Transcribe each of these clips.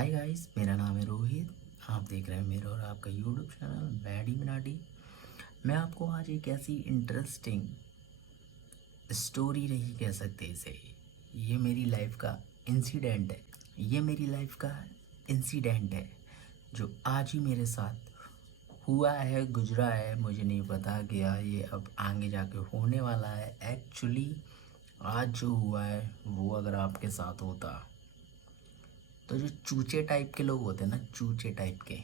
Hi guys, मेरा नाम है रोहित। आप देख रहे हैं मेरा और आपका यूट्यूब चैनल बैडी मिनाटी। मैं आपको आज एक ऐसी इंटरेस्टिंग स्टोरी नहीं कह सकते इसे। ये मेरी लाइफ का इंसिडेंट है। ये मेरी लाइफ का इंसिडेंट है जो आज ही मेरे साथ हुआ है, गुजरा है। मुझे नहीं पता क्या ये अब आगे जाके होने वाला है। एक्चुअली आज जो हुआ है वो अगर आपके साथ होता तो जो चूचे टाइप के लोग होते हैं ना, चूचे टाइप के,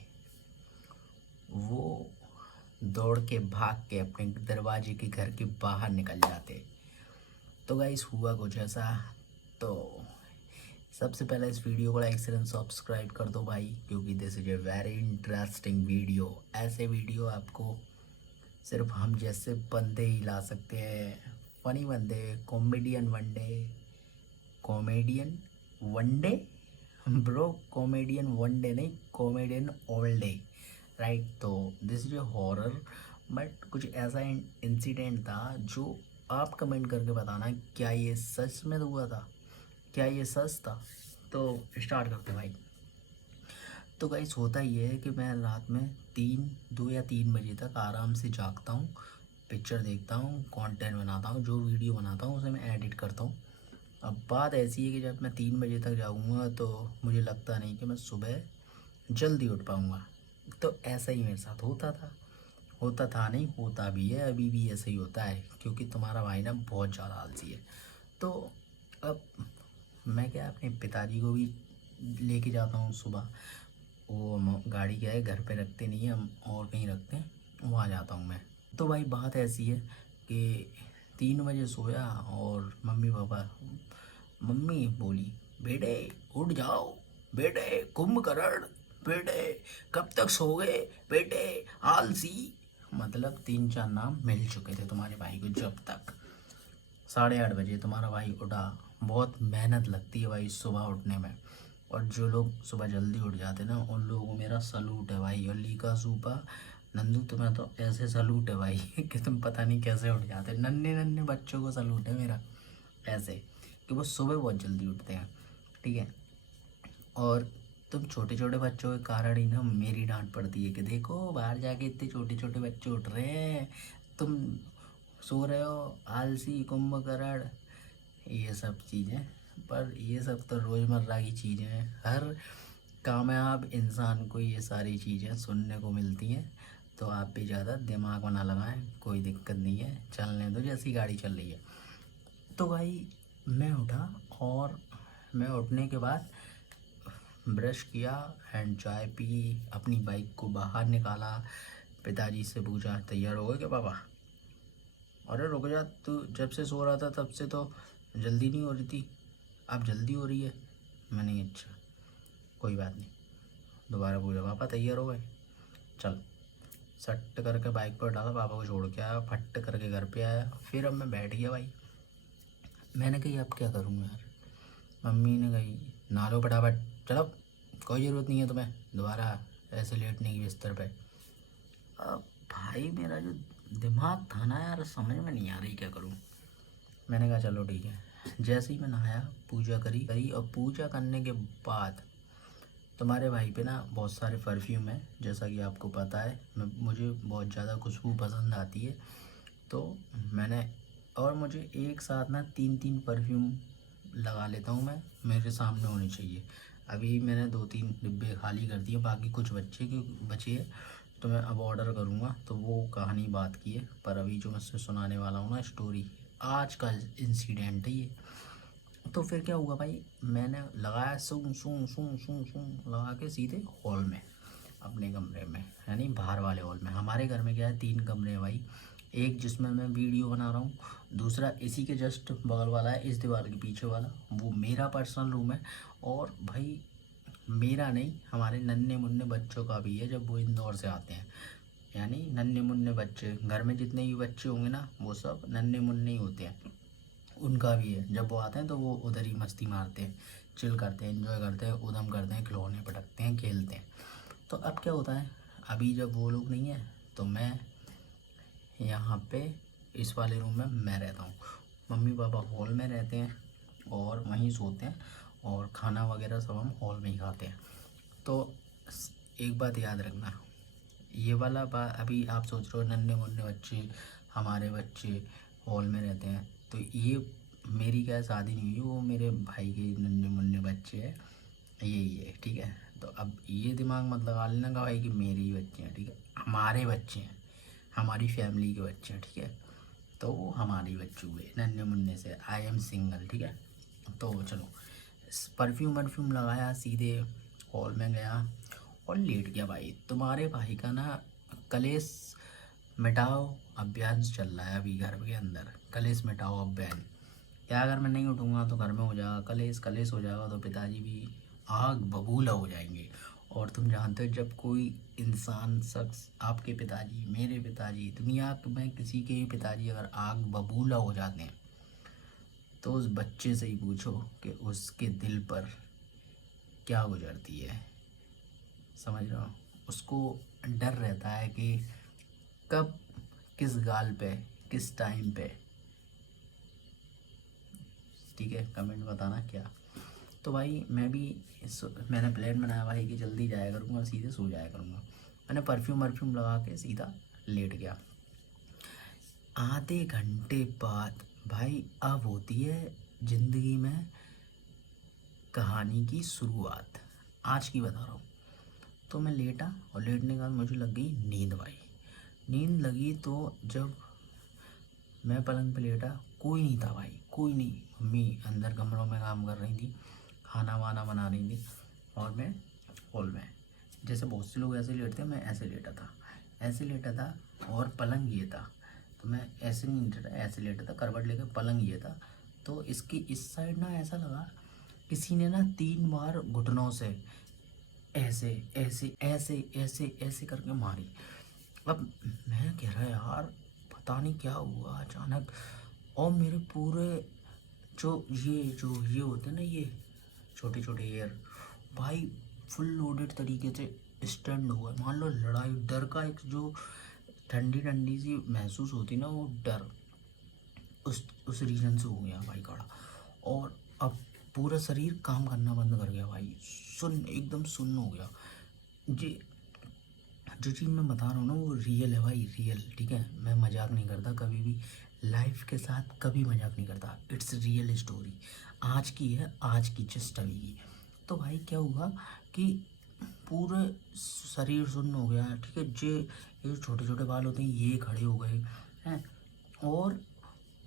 वो दौड़ के भाग के अपने दरवाजे के घर के बाहर निकल जाते। तो गाइस हुआ कुछ ऐसा। तो सबसे पहले इस वीडियो को लाइक शेयर सब्सक्राइब कर दो भाई, क्योंकि this is a very interesting video. ऐसे वीडियो आपको सिर्फ हम जैसे बंदे ही ला सकते हैं। फनी बंदे, comedian one day, comedian one day bro, comedian one day नहीं, कॉमेडियन ऑल डे, राइट। तो this is a horror, but कुछ ऐसा इंसिडेंट था जो आप कमेंट करके बताना क्या ये सच में हुआ था, क्या ये सच था। तो स्टार्ट करते हैं भाई। तो गाइस होता ये है कि मैं रात में 2 या 3 बजे तक आराम से जागता हूँ, पिक्चर देखता हूँ, कंटेंट बनाता हूँ, जो वीडियो बनाता हूँ उसे मैं एडिट करता हूँ। अब बात ऐसी है कि जब मैं 3 बजे तक जाऊँगा तो मुझे लगता नहीं कि मैं सुबह जल्दी उठ पाऊँगा। तो ऐसा ही मेरे साथ होता था नहीं, होता भी है, अभी भी ऐसा ही होता है, क्योंकि तुम्हारा भाई ना बहुत ज़्यादा आलसी है। तो अब मैं क्या अपने पिताजी को भी लेके जाता हूँ सुबह। वो हम गाड़ी क्या है घर पे रखते नहीं है, हम और कहीं रखते हैं, वहाँ जाता हूँ मैं। तो भाई बात ऐसी है कि 3 बजे सोया और मम्मी बोली, बेटे उठ जाओ, बेटे कुंभकर्ण, बेटे कब तक सो गए, बेटे आलसी। मतलब 3-4 नाम मिल चुके थे तुम्हारे भाई को। जब तक 8:30 बजे तुम्हारा भाई उठा। बहुत मेहनत लगती है भाई सुबह उठने में, और जो लोग सुबह जल्दी उठ जाते हैं ना उन लोगों को मेरा सलूट है भाई। और लीका सूपा नंदू, तुम्हें तो ऐसे सलूट है भाई कि तुम पता नहीं कैसे उठ जाते। नन्हे नन्हे बच्चों को सलूट है मेरा, ऐसे कि वो सुबह बहुत जल्दी उठते हैं, ठीक है। और तुम छोटे छोटे बच्चों के कारण ही ना मेरी डांट पड़ती है कि देखो बाहर जाके इतने छोटे छोटे बच्चे उठ रहे हैं, तुम सो रहे हो, आलसी कुंभकर्ण, ये सब चीज़ें। पर ये सब तो रोज़मर्रा की चीज़ें हैं, हर कामयाब इंसान को ये सारी चीज़ें सुनने को मिलती हैं। तो आप भी ज़्यादा दिमाग में ना लगाएं, कोई दिक्कत नहीं है, चलने दो जैसी गाड़ी चल रही है। तो भाई मैं उठा, और मैं उठने के बाद ब्रश किया एंड चाय पी, अपनी बाइक को बाहर निकाला, पिताजी से पूछा तैयार हो गए क्या पापा। अरे रुक जा, तू जब से सो रहा था तब से तो जल्दी नहीं हो रही थी, अब जल्दी हो रही है। मैंने अच्छा कोई बात नहीं। दोबारा पूछा पापा तैयार हो गए, चल। सट करके बाइक पर डाला, पापा को छोड़ के आया, फट करके घर पे आया। फिर अब मैं बैठ गया भाई। मैंने कही अब क्या करूँ यार। मम्मी ने कही नहा लो फटाफट, चलो, कोई ज़रूरत नहीं है तुम्हें दोबारा ऐसे लेटने की बिस्तर पे। अब भाई मेरा जो दिमाग था ना यार, समझ में नहीं आ रही क्या करूँ। मैंने कहा चलो ठीक है। जैसे ही मैं नहाया, पूजा करी, और पूजा करने के बाद तुम्हारे भाई पे ना बहुत सारे परफ्यूम है, जैसा कि आपको पता है। मुझे बहुत ज़्यादा खुशबू पसंद आती है। तो मैंने, और मुझे एक साथ ना 3-3 परफ्यूम लगा लेता हूँ मैं, मेरे सामने होने चाहिए। अभी मैंने 2-3 डिब्बे खाली कर दिए, बाकी कुछ बचे है। तो मैं अब ऑर्डर करूँगा, तो वो कहानी बात की है। पर अभी जो मैं सुनाने वाला हूँ ना स्टोरी, आज का इंसिडेंट है ये। तो फिर क्या हुआ भाई, मैंने लगाया सूं सूं सूं सूं सूं लगा के सीधे हॉल में, अपने कमरे में, यानी बाहर वाले हॉल में। हमारे घर में क्या है, 3 कमरे हैं भाई। एक जिसमें मैं वीडियो बना रहा हूँ, दूसरा इसी के जस्ट बगल वाला है, इस दीवार के पीछे वाला, वो मेरा पर्सनल रूम है। और भाई मेरा नहीं, हमारे नन्हे मुन्ने बच्चों का भी है जब वो इंदौर से आते हैं। यानी नन्हे मुन्ने बच्चे, घर में जितने भी बच्चे होंगे ना वो सब नन्हे मुन्ने ही होते हैं, उनका भी है। जब वो आते हैं तो वो उधर ही मस्ती मारते हैं, चिल करते हैं, एंजॉय करते हैं, उधम करते हैं, खिलौने पटकते हैं, खेलते हैं। तो अब क्या होता है, अभी जब वो लोग नहीं है तो मैं यहाँ पे इस वाले रूम में मैं रहता हूँ। मम्मी पापा हॉल में रहते हैं और वहीं सोते हैं, और खाना वगैरह सब हम हॉल में ही खाते हैं। तो एक बात याद रखना, ये वाला बात अभी आप सोच रहे हो नन्हे मुन्ने बच्चे, हमारे बच्चे हॉल में रहते हैं, तो ये मेरी क्या शादी नहीं हुई, वो मेरे भाई के नन्हे मुन्ने बच्चे हैं, यही है, ठीक है। तो अब ये दिमाग मत लगा लेना का भाई कि मेरे ही बच्चे हैं, ठीक है, हमारे बच्चे हैं, हमारी फैमिली के बच्चे हैं, ठीक है। तो वो हमारे ही बच्चे हुए नन्हे मुन्ने से, आई एम सिंगल, ठीक है। तो चलो, परफ्यूम वर्फ्यूम लगाया, सीधे हॉल में गया और लेट गया। भाई तुम्हारे भाई का ना कलेश मिटाओ अभियान चल रहा है अभी घर के अंदर, कलेश मिटाओ अभियान। क्या अगर मैं नहीं उठूँगा तो घर में हो जाएगा कलेश, कलेश हो जाएगा तो पिताजी भी आग बबूला हो जाएंगे। और तुम जानते हो जब कोई इंसान शख्स, आपके पिताजी, मेरे पिताजी, दुनिया में किसी के भी पिताजी अगर आग बबूला हो जाते हैं तो उस बच्चे से ही पूछो कि उसके दिल पर क्या गुजरती है। समझ रहे हो, उसको डर रहता है कि कब, किस गाल पे, किस टाइम पे, ठीक है। कमेंट बताना क्या। तो भाई मैं भी मैंने प्लान बनाया भाई कि जल्दी जाया करूँगा, सीधे सो जाया करूँगा। मैंने परफ्यूम वर्फ्यूम लगा के सीधा लेट गया। आधे घंटे बाद भाई अब होती है ज़िंदगी में कहानी की शुरुआत, आज की बता रहा हूँ। तो मैं लेटा और लेटने के बाद मुझे लग गई नींद। भाई नींद लगी तो जब मैं पलंग पे लेटा, कोई नहीं था भाई, कोई नहीं। मम्मी अंदर कमरों में काम कर रही थी, खाना वाना बना रही थी, और मैं हॉल में, जैसे बहुत से लोग ऐसे लेटते हैं, मैं ऐसे लेटा था, ऐसे लेटा था। और पलंग ये था, तो मैं ऐसे नहीं लेटा, ऐसे लेटा था, करवट लेकर, पलंग ये था। तो इसकी इस साइड ना ऐसा लगा किसी ने ना 3 बार घुटनों से ऐसे ऐसे ऐसे ऐसे ऐसे करके मारी। अब मैं कह रहा यार पता नहीं क्या हुआ अचानक, और मेरे पूरे जो ये होते हैं ना, ये छोटे छोटे हेयर, भाई फुल लोडेड तरीके से स्टैंड हुआ। मान लो लड़ाई, डर का एक जो ठंडी ठंडी सी महसूस होती ना, वो डर उस रीजन से हो गया भाई खड़ा। और अब पूरा शरीर काम करना बंद कर गया भाई, सुन एकदम सुन्न हो गया। जी, जो चीज़ मैं बता रहा हूँ ना वो रियल है भाई, रियल, ठीक है। मैं मजाक नहीं करता कभी भी, लाइफ के साथ कभी मजाक नहीं करता, इट्स रियल स्टोरी, आज की है, आज की जस्ट अभी की। तो भाई क्या हुआ कि पूरे शरीर सुन्न हो गया, ठीक है। ये छोटे छोटे बाल होते हैं ये खड़े हो गए हैं। और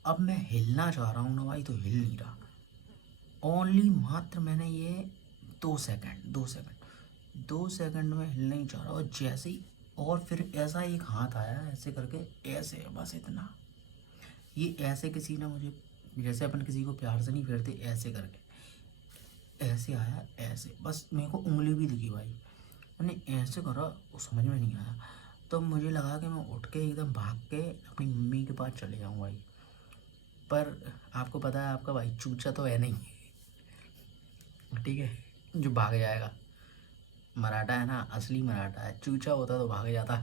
अब मैं हिलना चाह रहा हूँ ना भाई, तो हिल नहीं रहा। ओनली मात्र मैंने ये 2 सेकंड में हिल नहीं चाह रहा, और जैसे ही, और फिर ऐसा एक हाथ आया ऐसे करके, ऐसे बस इतना, ये ऐसे किसी ने मुझे, जैसे अपन किसी को प्यार से नहीं फेरते, ऐसे करके ऐसे आया, ऐसे बस मेरे को उंगली भी दिखी भाई। मैंने ऐसे करा, वो समझ में नहीं आया। तो मुझे लगा कि मैं उठ के एकदम भाग के अपनी मम्मी के पास चले जाऊँ भाई। पर आपको पता है आपका भाई चूचा तो है नहीं, ठीक है, जो भाग जाएगा। मराठा है ना, असली मराठा है, चूचा होता तो भाग जाता।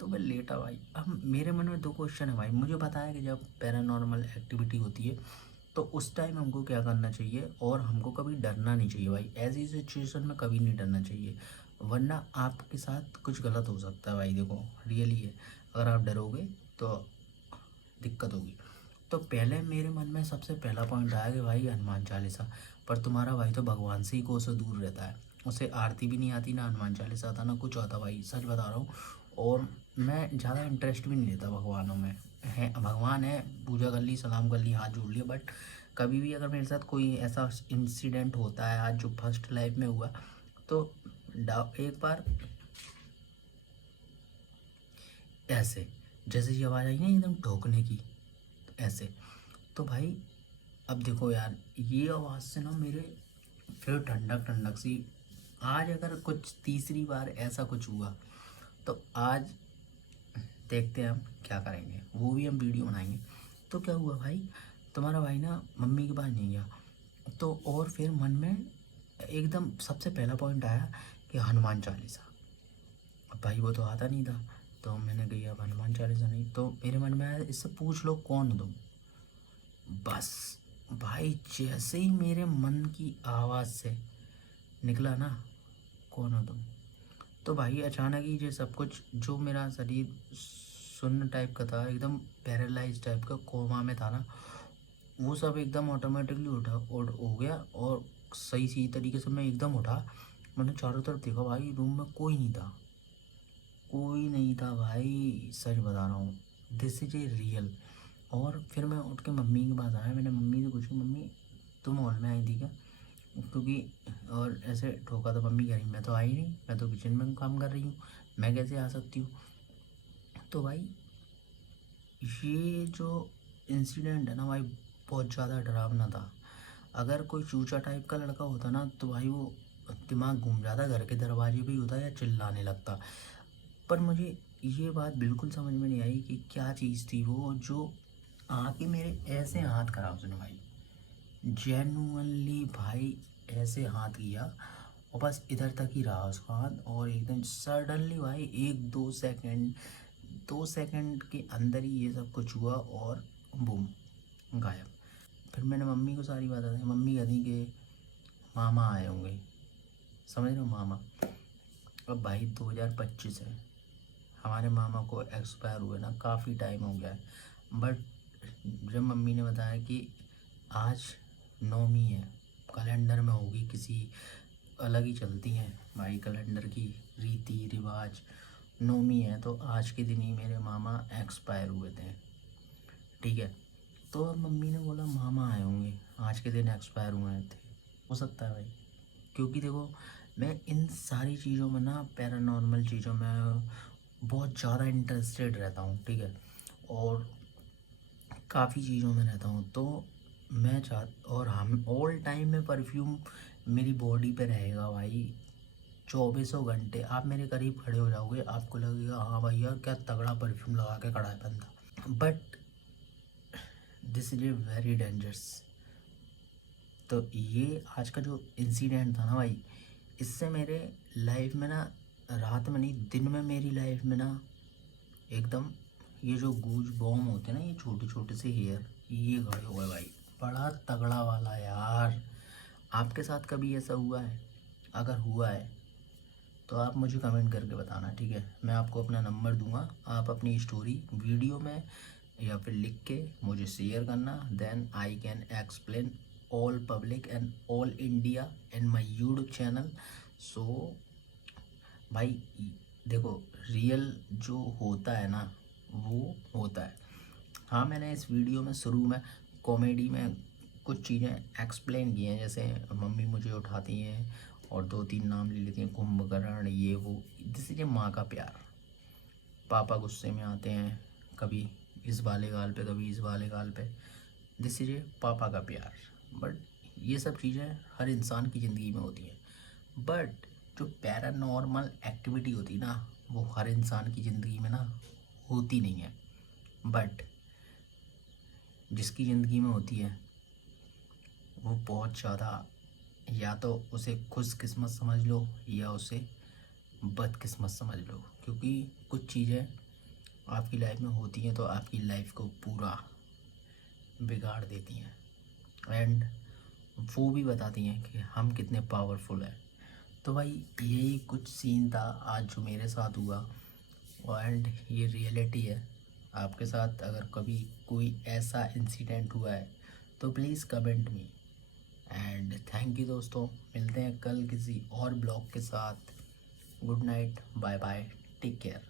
तो मैं लेटा भाई। अब मेरे मन में 2 क्वेश्चन है भाई। मुझे पता है कि जब पैरानॉर्मल एक्टिविटी होती है तो उस टाइम हमको क्या करना चाहिए, और हमको कभी डरना नहीं चाहिए भाई, ऐसी सिचुएशन में कभी नहीं डरना चाहिए, वरना आपके साथ कुछ गलत हो सकता है भाई। देखो रियली है, अगर आप डरोगे तो दिक्कत होगी। तो पहले मेरे मन में सबसे पहला पॉइंट आया कि भाई हनुमान चालीसा। पर तुम्हारा भाई तो भगवान से ही कोसों दूर रहता है, उसे आरती भी नहीं आती, ना हनुमान चालीसा आता, ना कुछ आता भाई, सच बता रहा हूँ। और मैं ज़्यादा इंटरेस्ट भी नहीं लेता भगवानों में। है भगवान है, पूजा कर ली, सलाम कर ली, हाथ जोड़ लिया, बट कभी भी अगर मेरे साथ कोई ऐसा इंसिडेंट होता है, आज जो फर्स्ट लाइफ में हुआ, तो एक बार ऐसे, जैसे ये आवाज़ आई ना एकदम ठोकने की, ऐसे। तो भाई अब देखो यार, ये आवाज़ से ना मेरे फिर ठंडक ठंडक सी। आज अगर कुछ तीसरी बार ऐसा कुछ हुआ तो आज देखते हैं हम क्या करेंगे, वो भी हम वीडियो बनाएंगे। तो क्या हुआ भाई, तुम्हारा भाई ना मम्मी के पास नहीं गया, तो और फिर मन में एकदम सबसे पहला पॉइंट आया कि हनुमान चालीसा। अब भाई वो तो आता नहीं था, तो मैंने कही अब हनुमान चालीसा नहीं, तो मेरे मन में आया इससे पूछ लो कौन हो तुम। बस भाई जैसे ही मेरे मन की आवाज़ से निकला ना, कौन हो तुम। तो भाई अचानक ही ये सब कुछ, जो मेरा शरीर सुन्न टाइप का था, एकदम पैरालाइज टाइप का कोमा में था ना, वो सब एकदम ऑटोमेटिकली उठा और हो गया। और सही सही तरीके से मैं एकदम उठा। मैंने चारों तरफ देखा भाई, रूम में कोई नहीं था, कोई नहीं था भाई, सच बता रहा हूँ, दिस इज ए रियल। और फिर मैं उठ के मम्मी के पास आया, मैंने मम्मी से पूछा, मम्मी तुम हॉल में आई थी क्या, क्योंकि और ऐसे ठोका तो मम्मी कह रही मैं तो आई नहीं, मैं तो किचन में काम कर रही हूँ, मैं कैसे आ सकती हूँ। तो भाई ये जो इंसिडेंट है ना भाई, बहुत ज़्यादा डरावना था। अगर कोई चूचा टाइप का लड़का होता ना तो भाई वो दिमाग घूम जाता, घर के दरवाजे पे ही होता या चिल्लाने लगता। पर मुझे ये बात बिल्कुल समझ में नहीं आई कि क्या चीज़ थी वो जो आके मेरे ऐसे हाथ खराब, सुनो भाई, जेनुअनली भाई, ऐसे हाथ किया और बस इधर तक ही रहा उसका हाथ, और एकदम सडनली भाई 1-2 सेकंड के अंदर ही ये सब कुछ हुआ और बूम, गायब। फिर मैंने मम्मी को सारी बात बताई, मम्मी कहती कि मामा आए होंगे, समझ रहे हो, मामा। अब भाई 2025 है, हमारे मामा को एक्सपायर हुए ना काफ़ी टाइम हो गया है। बट जब मम्मी ने बताया कि आज नौमी है, कैलेंडर में होगी किसी अलग ही चलती हैं भाई कैलेंडर की रीति रिवाज, नौमी है तो आज के दिन ही मेरे मामा एक्सपायर हुए थे, ठीक है। तो अब मम्मी ने बोला मामा आए होंगे, आज के दिन एक्सपायर हुए थे, हो सकता है भाई, क्योंकि देखो मैं इन सारी चीज़ों में ना, पैरानॉर्मल चीज़ों में बहुत ज़्यादा इंटरेस्टेड रहता हूँ, ठीक है। और काफ़ी चीज़ों में रहता हूँ, तो मैं चाह और हम ऑल टाइम में परफ्यूम मेरी बॉडी पे रहेगा भाई, चौबीसों घंटे। आप मेरे करीब खड़े हो जाओगे, आपको लगेगा हाँ भाई यार क्या तगड़ा परफ्यूम लगा के खड़ा है बंदा। But this is a very dangerous. तो ये आज का जो इंसिडेंट था ना भाई, इससे मेरे लाइफ में ना, रात में नहीं दिन में मेरी लाइफ में ना, एकदम ये जो गूज बॉम्ब होते हैं ना, ये छोटे छोटे से हेयर, ये खड़े हुए भाई, बड़ा तगड़ा वाला यार। आपके साथ कभी ऐसा हुआ है? अगर हुआ है तो आप मुझे कमेंट करके बताना, ठीक है। मैं आपको अपना नंबर दूंगा, आप अपनी स्टोरी वीडियो में या फिर लिख के मुझे शेयर करना, then I can explain all public and all India in my YouTube channel. So भाई देखो, रियल जो होता है ना वो होता है। हाँ, मैंने इस वीडियो में शुरू में कॉमेडी में कुछ चीज़ें एक्सप्लेन की हैं, जैसे मम्मी मुझे उठाती हैं और 2-3 नाम ले लेती हैं, कुंभकर्ण ये वो, जैसे माँ का प्यार। पापा गुस्से में आते हैं, कभी इस वाले गाल पे कभी इस वाले गाल पे, दिस इज ए पापा का प्यार। बट ये सब चीज़ें हर इंसान की ज़िंदगी में होती हैं, बट जो पैरानॉर्मल एक्टिविटी होती है ना, वो हर इंसान की ज़िंदगी में ना होती नहीं है। बट जिसकी ज़िंदगी में होती है वो बहुत ज़्यादा, या तो उसे खुशकिस्मत समझ लो या उसे बदकिस्मत समझ लो, क्योंकि कुछ चीज़ें आपकी लाइफ में होती हैं तो आपकी लाइफ को पूरा बिगाड़ देती हैं, एंड वो भी बताती हैं कि हम कितने पावरफुल हैं। तो भाई यही कुछ सीन था आज जो मेरे साथ हुआ, एंड ये रियलिटी है। आपके साथ अगर कभी कोई ऐसा इंसिडेंट हुआ है तो please comment me. And thank you दोस्तों, मिलते हैं कल किसी और ब्लॉग के साथ। Good night, bye bye, take care.